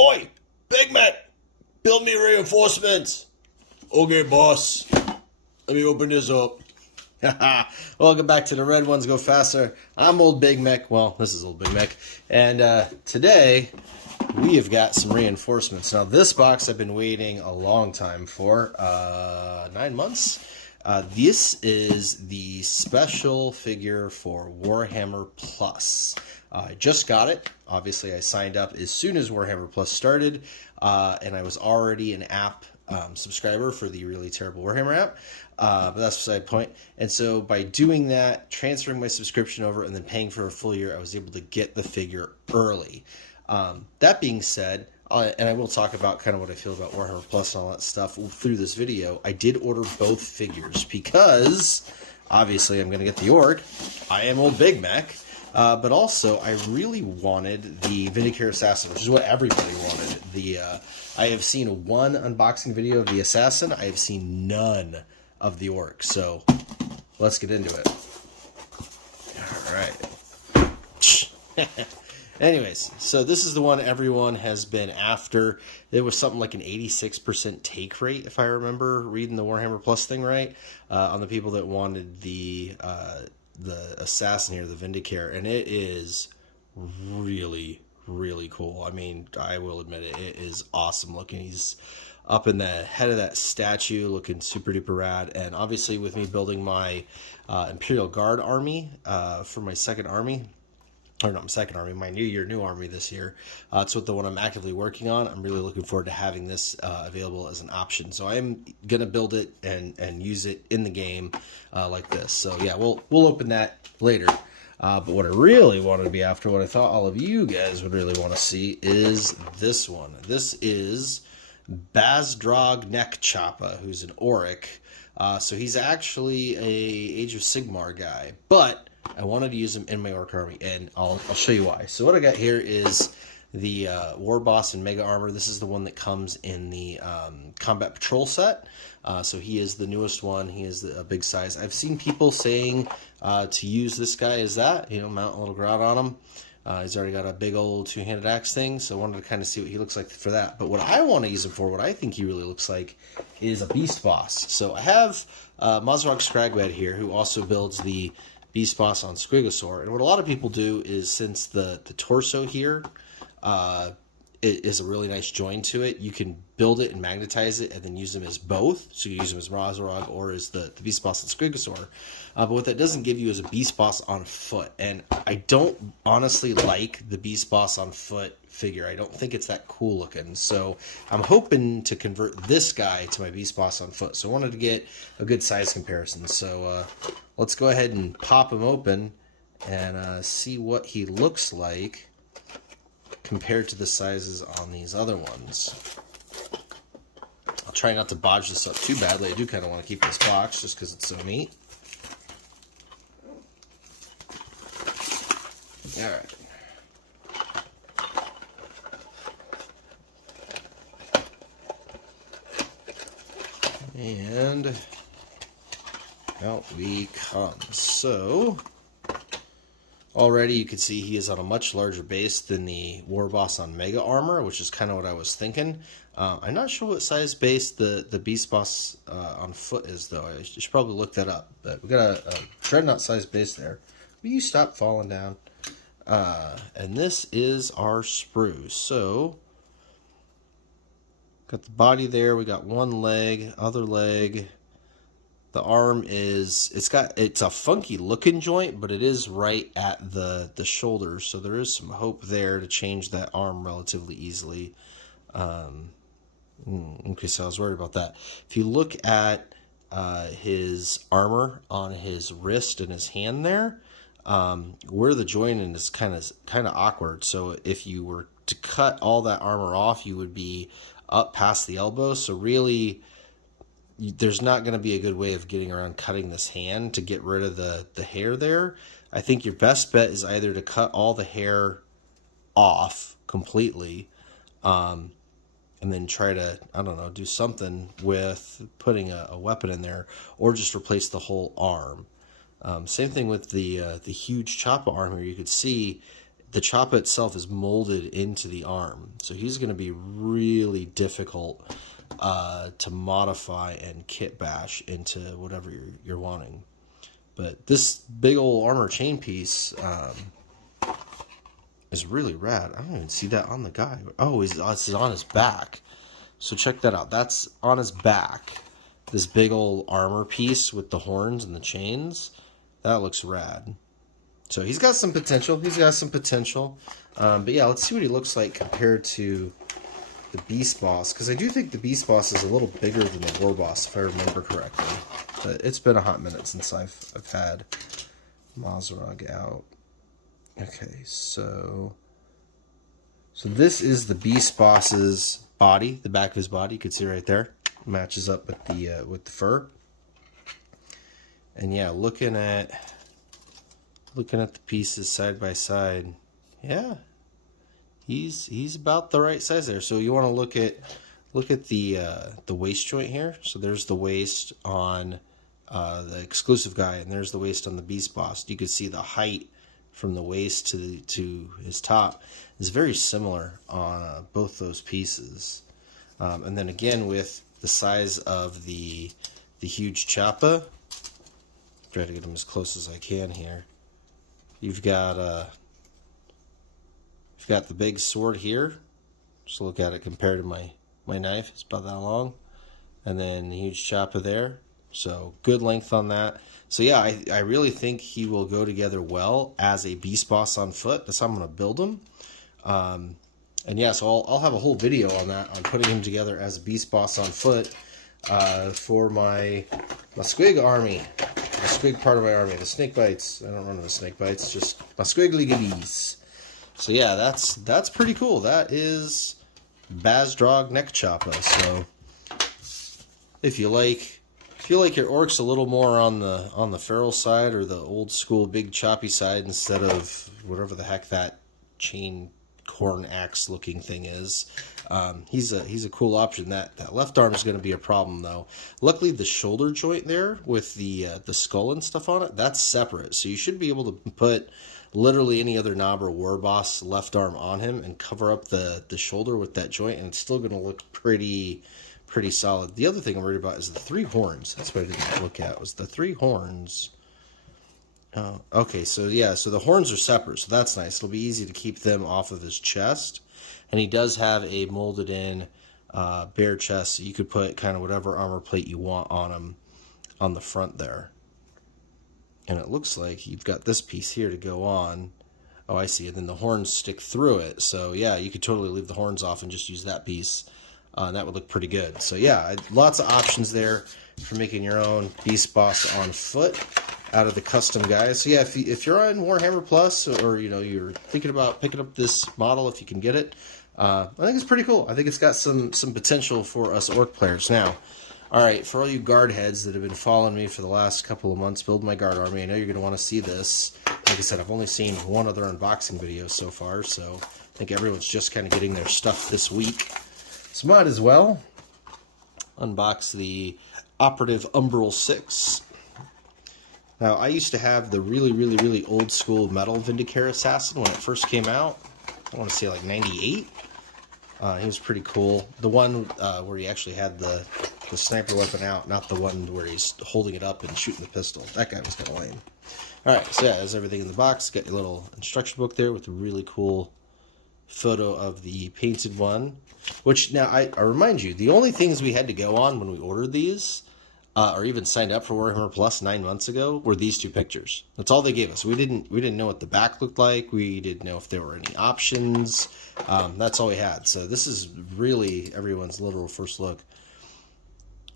Oi, Big Man, build me reinforcements. Okay, boss. Let me open this up. Welcome back to the Red Ones Go Faster. I'm Old Big Mech. Well, this is Old Big Mech. And today, we have got some reinforcements. Now, this box I've been waiting a long time for. 9 months. This is the special figure for Warhammer Plus. I just got it. Obviously, I signed up as soon as Warhammer Plus started, and I was already an app subscriber for the really terrible Warhammer app, but that's beside the point. And so by doing that, transferring my subscription over, and then paying for a full year, I was able to get the figure early. That being said, and I will talk about kind of what I feel about Warhammer Plus and all that stuff through this video, I did order both figures because, obviously, I'm going to get the Orruk. I am Old Big Mech. But also, I really wanted the Vindicaire Assassin, which is what everybody wanted. I have seen one unboxing video of the Assassin. I have seen none of the Orruk. So, let's get into it. Alright. Anyways, so this is the one everyone has been after. There was something like an 86% take rate, if I remember reading the Warhammer Plus thing right, on the people that wanted the Assassin here, the Vindicator, and it is really, really cool. I mean, I will admit it, it is awesome looking. He's up in the head of that statue, looking super duper rad, and obviously with me building my Imperial Guard army for my second army, or not my second army, my new army this year. It's what the one I'm actively working on. I'm really looking forward to having this available as an option. So I'm gonna build it and use it in the game like this. So yeah, we'll open that later. But what I really wanted to be after, what I thought all of you guys would really want to see, is this one. This is Bazdrogg Nekk-Choppa, who's an Orruk. So he's actually a Age of Sigmar guy, but I wanted to use him in my Orc army, and I'll show you why. So what I got here is the War Boss and Mega Armor. This is the one that comes in the Combat Patrol set. So he is the newest one. He is a big size. I've seen people saying to use this guy as that, you know, mount a little grout on him. He's already got a big old two-handed axe thing, so I wanted to kind of see what he looks like for that. But what I want to use him for, what I think he really looks like, is a Beast Boss. So I have Bazdrogg Scragbad here, who also builds the Beast Boss on Squigosaur. And what a lot of people do is, since the torso here it is a really nice join to it, you can build it and magnetize it and then use them as both. So you use them as Bazdrogg or as the Beast Boss on Squigosaur. But what that doesn't give you is a Beast Boss on foot. And I don't honestly like the Beast Boss on foot figure. I don't think it's that cool looking. So I'm hoping to convert this guy to my Beast Boss on foot. So I wanted to get a good size comparison. So let's go ahead and pop him open and see what he looks like compared to the sizes on these other ones. I'll try not to bodge this up too badly. I do kind of want to keep this box just because it's so neat. Alright. And out we come. So already you can see he is on a much larger base than the War Boss on Mega Armor, which is kind of what I was thinking. I'm not sure what size base the Beast Boss on foot is, though. I should probably look that up. But we got a Dreadnought size base there. Will you stop falling down? And this is our sprue. So got the body there. We got one leg, other leg. The arm is, it's a funky looking joint, but it is right at the shoulder, so there is some hope there to change that arm relatively easily. Okay, so I was worried about that. If you look at his armor on his wrist and his hand there, where the joint is kind of awkward. So if you were to cut all that armor off, you would be up past the elbow. So really, there's not going to be a good way of getting around cutting this hand to get rid of the hair there. I think your best bet is either to cut all the hair off completely, and then try to, I don't know, do something with putting a weapon in there, or just replace the whole arm. Same thing with the huge Choppa arm here. You could see the Choppa itself is molded into the arm. So he's going to be really difficult to modify and kit bash into whatever you're wanting. But this big old armor chain piece is really rad. I don't even see that on the guy. Oh, it's on his back. So check that out. That's on his back. This big old armor piece with the horns and the chains. That looks rad. So he's got some potential. He's got some potential. But yeah, let's see what he looks like compared to the Beast Boss. Because I do think the Beast Boss is a little bigger than the War Boss, if I remember correctly. But it's been a hot minute since I've had Bazdrogg out. Okay, so this is the Beast Boss's body, the back of his body. You can see right there. Matches up with the fur. And yeah, looking at the pieces side by side, yeah, he's about the right size there. So you want to look at the waist joint here. So there's the waist on the exclusive guy, and there's the waist on the Beast Boss. You can see the height from the waist to his top is very similar on both those pieces. And then again with the size of the huge Choppa, try to get him as close as I can here. You've got the big sword here. Just look at it compared to my knife. It's about that long. And then the huge Choppa there. So good length on that. So yeah, I really think he will go together well as a Beast Boss on foot. That's how I'm going to build him. And yeah, so I'll have a whole video on that, on putting him together as a Beast Boss on foot for my squig army. The squig part of my army, the snake bites. I don't run the snake bites, just my squiggly gibbies. So yeah, that's pretty cool. That is Bazdrogg Nekk-Choppa. So if you like your orcs a little more on the feral side or the old school big choppy side instead of whatever the heck that chain corn axe looking thing is, he's a cool option. That left arm is going to be a problem though. Luckily the shoulder joint there with the skull and stuff on it, that's separate, so you should be able to put literally any other knob or war boss left arm on him and cover up the shoulder with that joint, and it's still going to look pretty solid. The other thing I'm worried about is the 3 horns. That's what I didn't look at, was the 3 horns. Okay, so yeah, so the horns are separate, so that's nice. It'll be easy to keep them off of his chest. And he does have a molded in bare chest, so you could put kind of whatever armor plate you want on him on the front there. And it looks like you've got this piece here to go on. Oh, I see. And then the horns stick through it. So yeah, you could totally leave the horns off and just use that piece. And that would look pretty good. So yeah, lots of options there for making your own Beast Boss on foot out of the custom guys. So yeah, if you're on Warhammer Plus, or you're thinking about picking up this model if you can get it, I think it's pretty cool. I think it's got some potential for us orc players. Now, all right, for all you guard heads that have been following me for the last couple of months, build my guard army, I know you're going to want to see this. Like I said, I've only seen one other unboxing video so far, so I think everyone's just kind of getting their stuff this week. So might as well unbox the Operative Umbral-Six. Now, I used to have the really old school metal Vindicaire Assassin when it first came out. I want to say like 98. He was pretty cool. The one where he actually had the sniper weapon out, not the one where he's holding it up and shooting the pistol. That guy was kind of lame. Alright, so yeah, there's everything in the box. Got your little instruction book there with a really cool photo of the painted one. Which, now, I remind you, the only things we had to go on when we ordered these, or even signed up for Warhammer Plus 9 months ago, were these 2 pictures. That's all they gave us. We didn't know what the back looked like. We didn't know if there were any options. That's all we had. So this is really everyone's literal first look.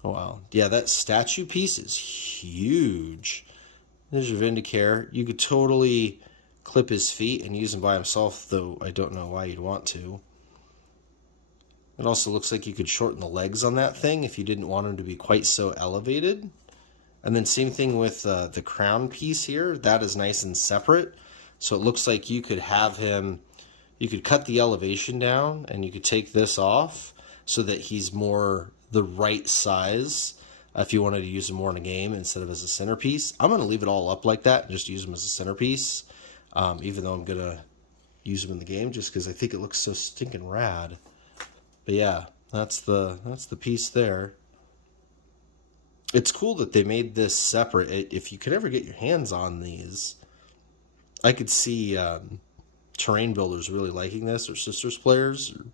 Oh, wow. Yeah, that statue piece is huge. There's your Vindicator. You could totally clip his feet and use him by himself, though I don't know why you'd want to. It also looks like you could shorten the legs on that thing if you didn't want him to be quite so elevated. And then same thing with the crown piece here. That is nice and separate. So it looks like you could have him, you could cut the elevation down and you could take this off so that he's more the right size if you wanted to use him more in a game instead of as a centerpiece. I'm going to leave it all up like that and just use him as a centerpiece, even though I'm going to use them in the game just because I think it looks so stinking rad. But yeah, that's the piece there. It's cool that they made this separate. If you could ever get your hands on these, I could see terrain builders really liking this, or Sisters players, or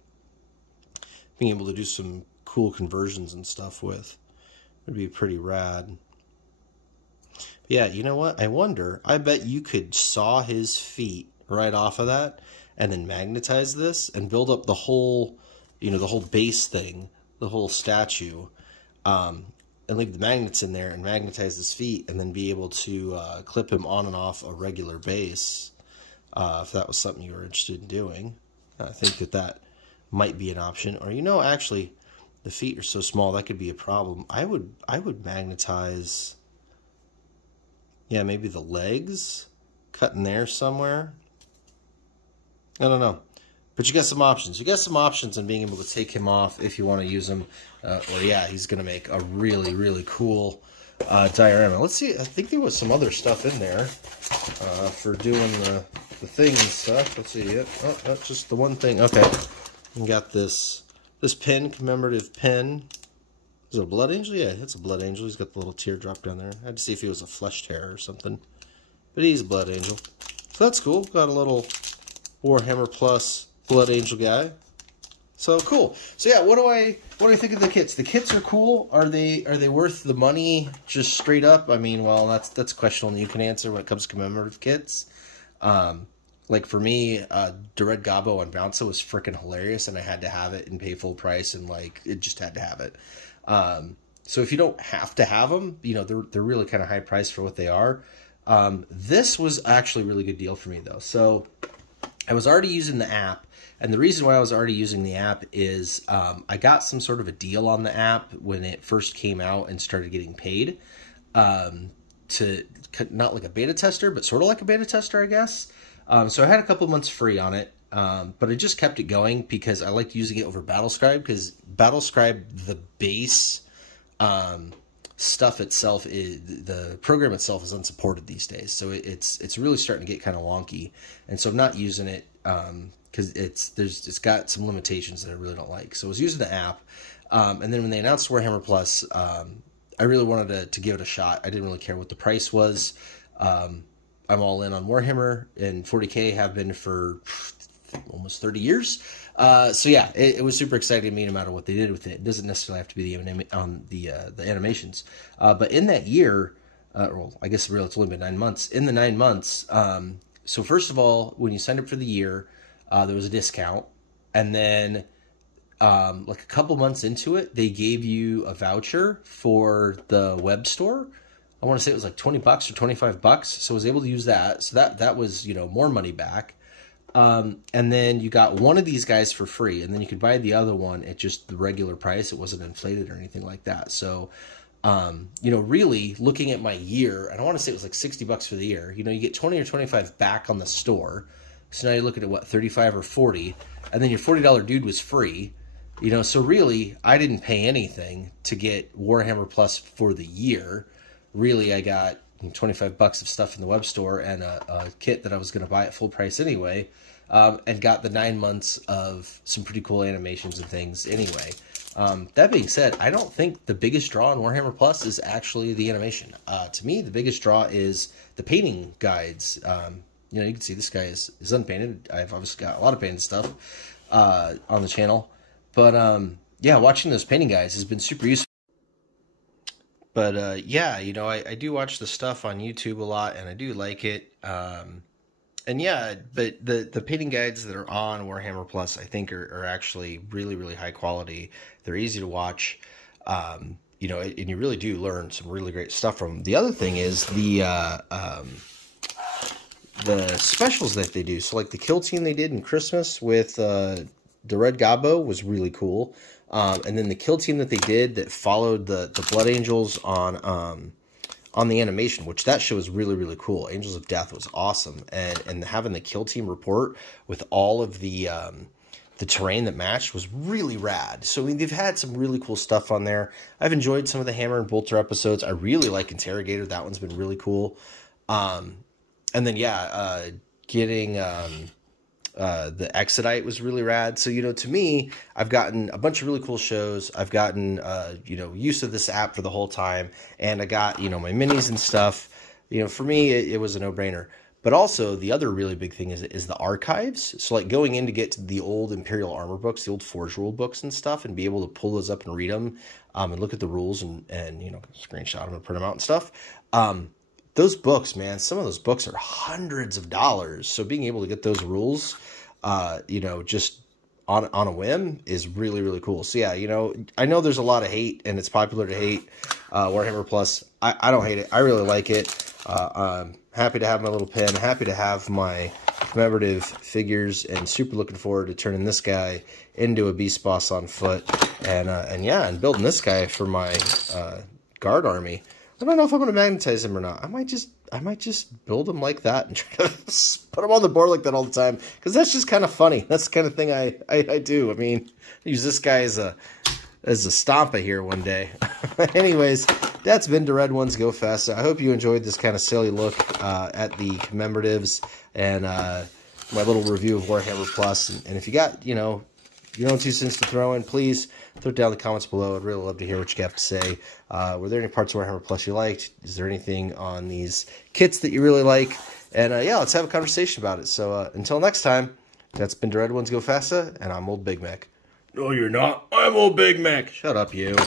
being able to do some cool conversions and stuff with. It'd be pretty rad. Yeah, you know what? I wonder, I bet you could saw his feet right off of that and then magnetize this and build up the whole, you know, the whole base thing, the whole statue, and leave the magnets in there and magnetize his feet and then be able to clip him on and off a regular base, if that was something you were interested in doing. I think that might be an option. Or, you know, actually, the feet are so small that could be a problem. I would magnetize, yeah, maybe the legs, cut in there somewhere. I don't know. But you got some options. You got some options in being able to take him off if you want to use him. Or yeah, he's going to make a really, really cool diorama. Let's see. I think there was some other stuff in there for doing the thing and stuff. Let's see. Oh, that's just the one thing. Okay. We got this pin, commemorative pin. Is it a blood angel? Yeah, it's a blood angel. He's got the little teardrop down there. I had to see if he was a flesh tear or something. But he's a blood angel. So that's cool. Got a little Warhammer Plus blood angel guy. So cool. So yeah, what do I think of the kits? The kits are cool. Are they worth the money just straight up? I mean, well, that's a question only you can answer when it comes to commemorative kits. Like for me, Red Gobbo on Bouncer was freaking hilarious, and I had to have it and pay full price, and like it just had to have it. So if you don't have to have them, you know, they're really kind of high priced for what they are. This was actually a really good deal for me though. So I was already using the app, and the reason why I was already using the app is I got some sort of a deal on the app when it first came out and started getting paid, to not like a beta tester, but sort of like a beta tester, I guess. So I had a couple of months free on it, but I just kept it going because I liked using it over Bazdrogg, because Bazdrogg, the base stuff itself, the program itself is unsupported these days. So it's really starting to get kind of wonky, and so I'm not using it because it's got some limitations that I really don't like. So I was using the app, and then when they announced Warhammer Plus, I really wanted to give it a shot. I didn't really care what the price was. I'm all in on Warhammer, and 40K have been for almost 30 years. So yeah, it was super exciting to me no matter what they did with it. It doesn't necessarily have to be the animations. But in that year, well, I guess really it's only been 9 months. In the 9 months, so first of all, when you signed up for the year, there was a discount. And then like a couple months into it, they gave you a voucher for the web store. I want to say it was like $20 or $25. So I was able to use that. So that was, you know, more money back. And then you got one of these guys for free, and then you could buy the other one at just the regular price. It wasn't inflated or anything like that. So, you know, really looking at my year, and I want to say it was like $60 for the year. You know, you get 20 or 25 back on the store. So now you're looking at what, 35 or 40, and then your $40 dude was free. You know, so really I didn't pay anything to get Warhammer Plus for the year. Really, I got $25 of stuff in the web store and a kit that I was going to buy at full price anyway, and got the 9 months of some pretty cool animations and things anyway. That being said, I don't think the biggest draw in Warhammer Plus is actually the animation. To me, the biggest draw is the painting guides. You know, you can see this guy is unpainted. I've obviously got a lot of painted stuff on the channel. But yeah, watching those painting guides has been super useful. But yeah, you know, I do watch the stuff on YouTube a lot, and I do like it. And yeah, but the painting guides that are on Warhammer Plus, I think, are actually really, really high quality. They're easy to watch, you know, and you really do learn some really great stuff from them. The other thing is the specials that they do. So like the kill team they did in Christmas with the Red Gobbo was really cool. And then the kill team that they did that followed the Blood Angels on the animation, which that show was really, really cool. Angels of Death was awesome. And having the kill team report with all of the terrain that matched was really rad. So I mean, they've had some really cool stuff on there. I've enjoyed some of the Hammer and Bolter episodes. I really like Interrogator. That one's been really cool. And then, yeah, getting the Exodite was really rad. So, you know, to me, I've gotten a bunch of really cool shows. I've gotten, you know, use of this app for the whole time. And I got, you know, my minis and stuff. You know, for me, it was a no-brainer. But also, the other really big thing is the archives. So, like, going in to get to the old Imperial Armor books, the old Forge Rule books and stuff, and be able to pull those up and read them, and look at the rules and you know, screenshot them and print them out and stuff. Those books, man, some of those books are hundreds of dollars. So being able to get those rules, you know, just on a whim is really, really cool. So yeah, you know, I know there's a lot of hate, and it's popular to hate Warhammer Plus. I don't hate it. I really like it. I'm happy to have my little pen, happy to have my commemorative figures, and super looking forward to turning this guy into a beast boss on foot, and yeah, and building this guy for my guard army. I don't know if I'm going to magnetize him or not. I might just build him like that and try to put him on the board like that all the time, because that's just kind of funny. That's the kind of thing I do. I mean, use this guy as a stompa here one day. Anyways, that's been the Red Ones Go Fast. I hope you enjoyed this kind of silly look at the commemoratives and my little review of Warhammer Plus. And if you got, you know, your own 2 cents to throw in, please throw it down in the comments below. I'd really love to hear what you have to say. Were there any parts of Warhammer Plus you liked? Is there anything on these kits that you really like? And yeah, let's have a conversation about it. So until next time, that's been the Red Ones Go Fasta, and I'm Old Big Mac. No, you're not. I'm Old Big Mac. Shut up, you.